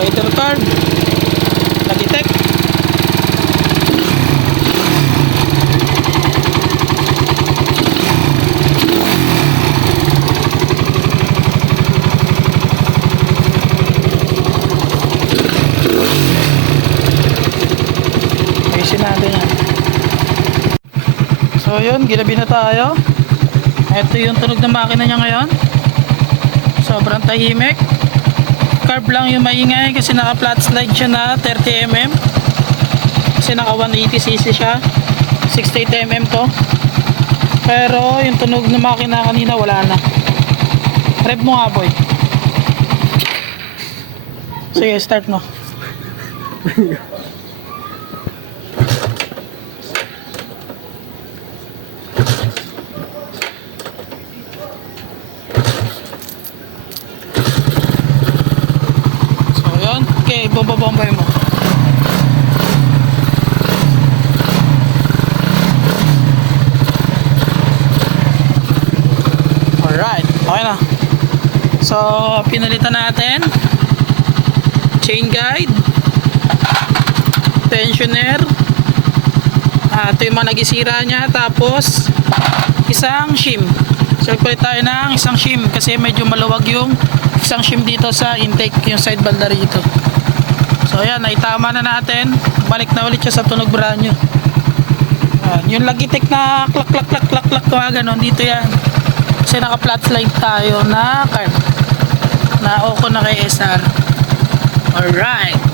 Carburetor carb. Logitech. Ayusin natin yan. So yun, gilabi na tayo. Ito yung tunog ng makina niya ngayon. Sobrang tahimik. Carb lang yung maingay kasi naka flat slide siya na 30mm. Kasi naka 180cc siya. 68mm to. Pero yung tunog ng makina kanina wala na. Rev mo nga boy. Sige, start mo. Okay, bomba-bombay mo. Alright, okay na. So, pinalitan natin chain guide, tensioner, ito yung mga nagisira nya, tapos isang shim. So, palit tayo ng isang shim kasi medyo maluwag yung isang shim dito sa intake, yung side banda rito. So ayan, naitama na natin. Balik na ulit siya sa tunog brand new. Yung Logitech na klak klak klak klak klak mga ganon, dito yan. Kasi naka flat slide tayo na card na Oco na kay SR. Alright.